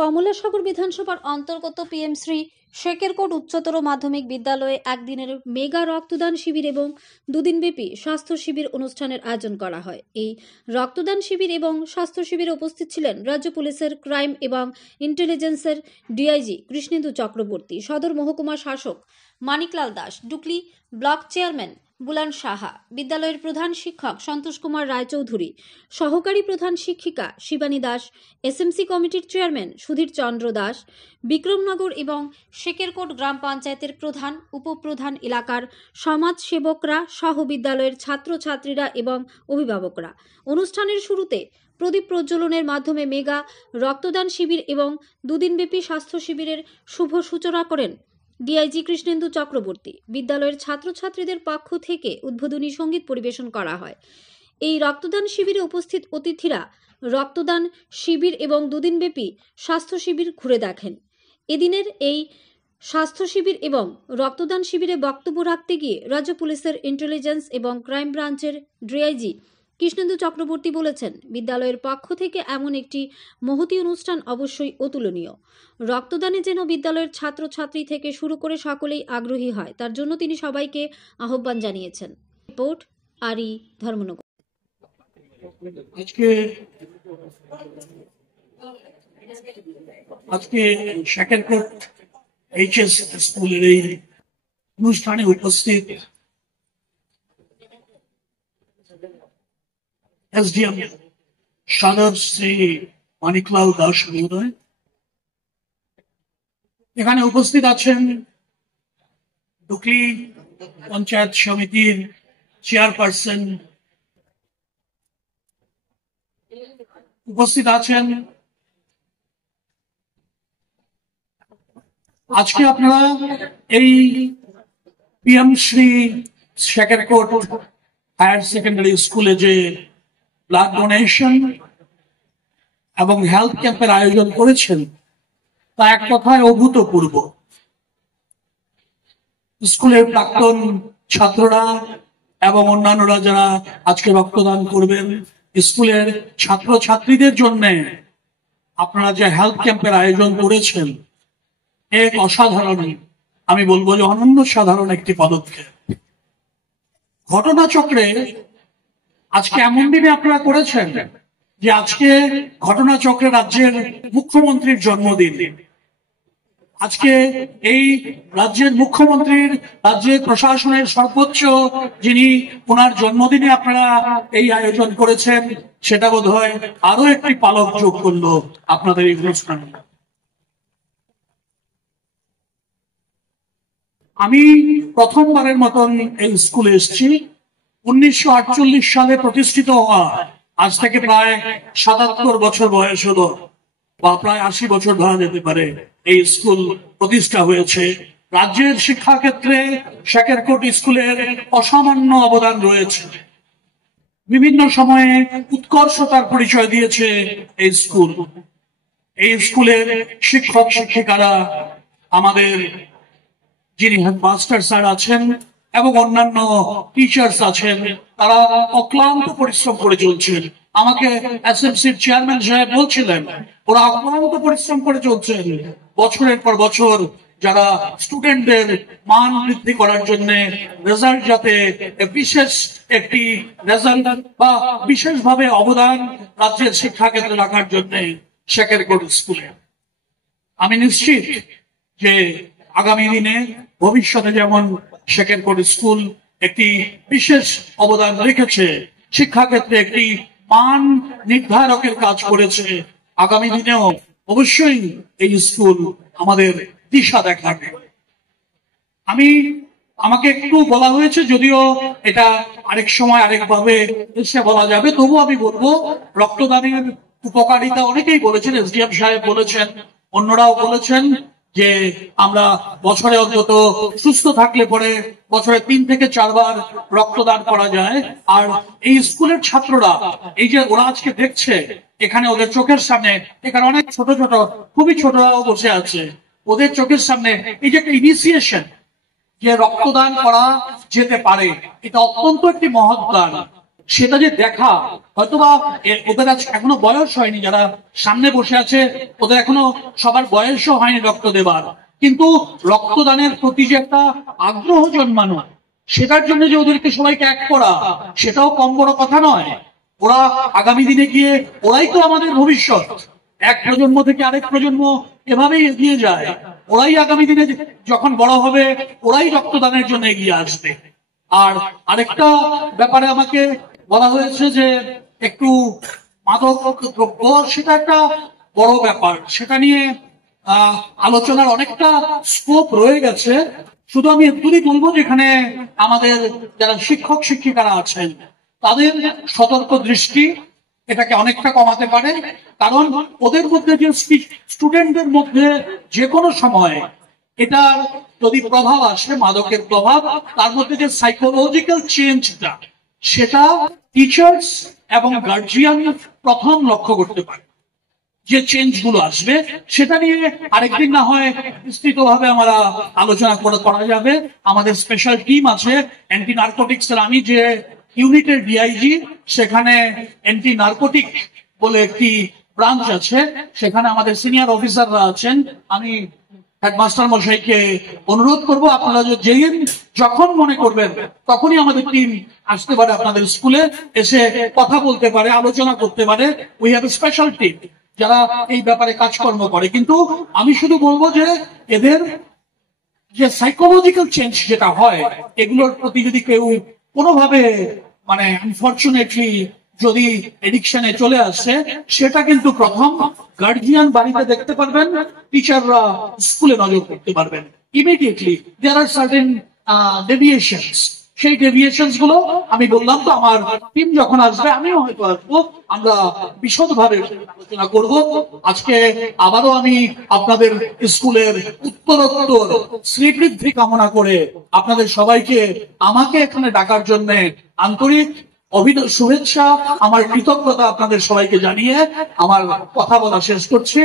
কমলাসাগর বিধানসভার অন্তর্গত পিএমশ্রী শেকেরকোট উচ্চতর মাধ্যমিক বিদ্যালয়ে একদিনের মেগা রক্তদান শিবির এবং দুদিনব্যাপী স্বাস্থ্য শিবির অনুষ্ঠানের আয়োজন করা হয়। এই রক্তদান শিবির এবং স্বাস্থ্য শিবিরে উপস্থিত ছিলেন রাজ্য পুলিশের ক্রাইম এবং ইন্টেলিজেন্সের ডিআইজি কৃষ্ণেন্দু চক্রবর্তী, সদর মহকুমা শাসক মানিকলাল দাস, ডুকলি ব্লক চেয়ারম্যান বুলান সাহা, বিদ্যালয়ের প্রধান শিক্ষক সন্তোষ কুমার রায়চৌধুরী, সহকারী প্রধান শিক্ষিকা শিবানী দাস, এসএমসি কমিটির চেয়ারম্যান সুধীর চন্দ্র দাস, বিক্রমনগর এবং শেকেরকোট গ্রাম পঞ্চায়েতের প্রধান, উপপ্রধান, এলাকার সমাজ সেবকরা সহ বিদ্যালয়ের ছাত্রছাত্রীরা এবং অভিভাবকরা। অনুষ্ঠানের শুরুতে প্রদীপ প্রজ্বলনের মাধ্যমে মেগা রক্তদান শিবির এবং দুদিনব্যাপী স্বাস্থ্য শিবিরের শুভ সূচনা করেন ডিআইজি কৃষ্ণেন্দু চক্রবর্তী। বিদ্যালয়ের ছাত্রছাত্রীদের পক্ষ থেকে উদ্বোধনী সঙ্গীত পরিবেশন করা হয়। এই রক্তদান শিবিরে উপস্থিত অতিথিরা রক্তদান শিবির এবং দুদিনব্যাপী স্বাস্থ্য শিবির ঘুরে দেখেন। এদিনের এই স্বাস্থ্য শিবির এবং রক্তদান শিবিরে বক্তব্য রাখতে গিয়ে রাজ্য পুলিশের ইন্টেলিজেন্স এবং ক্রাইম ব্রাঞ্চের ডিআইজি কৃষ্ণেন্দু চক্রবর্তী বলেছেন, বিদ্যালয়ের পক্ষ থেকে এমন একটি মহতী অনুষ্ঠান অবশ্যই অতুলনীয়। রক্তদানে যেন বিদ্যালয়ের ছাত্রছাত্রী থেকে শুরু করে সকলেই আগ্রহী হয়, তার জন্য তিনি সবাইকে আহ্বান জানিয়েছেন। রিপোর্ট আরি ধর্মনগর। আজকে শেকেরকোট এইচএস স্কুলের এই অনুষ্ঠানে উপস্থিত এসডিএম সদর শ্রী মানিকলাল দাস মহোদয়, এখানে উপস্থিত আছেন ডুকলি পঞ্চায়েত সমিতির চেয়ারপারসন, উপস্থিত আছেন আজকে আপনারা এই পিএমশ্রী শেকেরকোট হায়ার সেকেন্ডারি স্কুলে যে ব্লাড ডোনেশন এবং হেলথ ক্যাম্পের আয়োজন করেছেন তা এক কথায় অভূতপূর্ব। স্কুলের প্রাক্তন ছাত্ররা এবং অন্যান্যরা যারা আজকে রক্তদান করবেন, স্কুলের ছাত্রছাত্রীদের জন্য আপনারা যে হেলথ ক্যাম্পের আয়োজন করেছেন, এক অসাধারণ, আমি বলবো যে অনন্য সাধারণ একটি পদক্ষেপ। ঘটনাচক্রে আজকে এমন দিনে আপনারা করেছেন যে আজকে ঘটনাচক্রে রাজ্যের মুখ্যমন্ত্রীর জন্মদিন। আজকে এই রাজ্যের মুখ্যমন্ত্রীর, রাজ্যের প্রশাসনের সর্বোচ্চ যিনি, ওনার জন্মদিনে আপনারা এই আয়োজন করেছেন, সেটা বোধহয় আরো একটি পালক যোগ করলো আপনাদের এই অনুষ্ঠানে। আমি প্রথমবারের মতন এই স্কুলে এসেছি। 1948 সালে প্রতিষ্ঠিত হওয়া, আজ থেকে প্রায় 77 বছর বয়স হলো, বা প্রায় 80 বছর ধরা যেতে পারে এই স্কুল প্রতিষ্ঠা হয়েছে। রাজ্যের শিক্ষা ক্ষেত্রে শেকেরকোট স্কুলের অসামান্য অবদান রয়েছে। বিভিন্ন সময়ে উৎকর্ষতার পরিচয় দিয়েছে এই স্কুল। এই স্কুলের শিক্ষক শিক্ষিকারা, আমাদের যিনি হেডমাস্টার স্যার আছেন এবং অন্যান্য টিচার্স আছেন, তারা অক্লান্ত পরিশ্রম করে চলছেন। আমাকে এসএমসির চেয়ারম্যান সাহেব বলছিলেন, ওরা অক্লান্ত পরিশ্রম করে চলছেন বছরের পর বছর, যারা স্টুডেন্টদের মান বৃদ্ধি করার জন্য, রেজাল্ট যাতে বিশেষ একটি রেজাল্ট বা বিশেষভাবে অবদান রাজ্যের শিক্ষা ক্ষেত্রে রাখার জন্য শেকেরকোট স্কুলে। আমি নিশ্চিত যে আগামী দিনে ভবিষ্যতে যেমন শেকেরকোট স্কুল একটি বিশেষ অবদান রেখেছে, শিক্ষা ক্ষেত্রে একটি মান নির্ধারকের কাজ করেছে, আগামী দিনেও অবশ্যই এই স্কুল আমাদের দিশা দেখাবে। আমাকে একটু বলা হয়েছে, যদিও এটা আরেক সময় আরেকভাবে এসে বলা যাবে, তবু আমি বলবো রক্তদানের উপকারিতা অনেকেই বলেছেন, এসডিএম সাহেব বলেছেন, অন্যরাও বলেছেন যে আমরা বছরে অন্তত সুস্থ থাকলে পরে বছরে 3 থেকে 4 বার রক্তদান করা যায়। আর এই স্কুলের ছাত্ররা, এই যে ওরা আজকে দেখছে এখানে ওদের চোখের সামনে, এখানে অনেক ছোট ছোট, খুবই ছোটরাও বসে আছে, ওদের চোখের সামনে এই যে একটা ইনিশিয়েশন, যে রক্তদান করা যেতে পারে, এটা অত্যন্ত একটি মহৎ দান। সেটা যে দেখা, হয়তোবা ওদের এখনো বয়স হয়নি, যারা সামনে বসে আছে ওদের এখনো সবার বয়সও হয়নি রক্ত দেবার, কিন্তু রক্তদানের প্রতি যে একটা আগ্রহ জন্মানো, সেটার জন্য যে ওদেরকে সবাইকে এক করা, সেটাও কম বড় কথা নয়। ওরা আগামী দিনে গিয়ে ওরাই তো আমাদের ভবিষ্যৎ। এক প্রজন্ম থেকে আরেক প্রজন্ম এভাবেই এগিয়ে যায়। ওরাই আগামী দিনে যখন বড় হবে ওরাই রক্তদানের জন্য এগিয়ে আসবে। আর আরেকটা ব্যাপারে আমাকে বলা হয়েছে যে একটু মাদক দ্রব্য, সেটা একটা বড় ব্যাপার, সেটা নিয়ে আলোচনার অনেকটা স্কোপ রয়ে গেছে। শুধু আমি এটুকুই বলবো, যেখানে আমাদের যারা শিক্ষক শিক্ষিকারা আছেন তাদের সতর্ক দৃষ্টি এটাকে অনেকটা কমাতে পারে। কারণ ওদের মধ্যে যে স্টুডেন্টদের মধ্যে যে কোনো সময় এটার যদি প্রভাব আসে, মাদকের প্রভাব, তার মধ্যে যে সাইকোলজিক্যাল চেঞ্জটা, সেটা টিচার্স এবং গার্জিয়ান প্রথম লক্ষ্য করতে পারে। যে চেঞ্জ গুলো আসবে সেটা নিয়ে আরেকদিন না হয় বিস্তৃত ভাবে আমরা আলোচনা করা যাবে। আমাদের স্পেশাল টিম আছে অ্যান্টি নার্কোটিক্স এর। আমি যে ইউনিটের ডিআইজি, সেখানে অ্যান্টি নার্কোটিক বলে একটি ব্রাঞ্চ আছে, সেখানে আমাদের সিনিয়র অফিসাররা আছেন। আমি হেডমাস্টার মশাইকে অনুরোধ করবো, আপনারা যখন মনে করবেন তখনই আমাদের টিম আসতে পারে, আপনাদের স্কুলে এসে কথা বলতে পারে, আলোচনা করতে পারে। We have a special team যারা এই ব্যাপারে কাজকর্ম করে। কিন্তু আমি শুধু বলবো যে এদের যে সাইকোলজিক্যাল চেঞ্জ যেটা হয়, এগুলোর প্রতি যদি কেউ কোনোভাবে মানে আনফরচুনেটলি যদি এডিকশনে চলে আসে, সেটা কিন্তু প্রথম গার্জিয়ান বাড়িতে দেখতে পারবেন, টিচাররা স্কুলে নজর করতে পারবেন। Immediately there are certain deviations. সেই ডেভিয়েশনস গুলো আমি বললাম তো, আমার টিম যখন আসবে আমিও হয়তো আসবো, আমরা বিশদভাবে আলোচনা করব। আজকে আবারও আমি আপনাদের স্কুলের উত্তরোত্তর শ্রীবৃদ্ধি কামনা করে আপনাদের সবাইকে আমাকে এখানে ডাকার জন্য আন্তরিক শুভেচ্ছা, আমার কৃতজ্ঞতা আপনাদের সবাইকে জানিয়ে আমার কথা বলা শেষ করছি।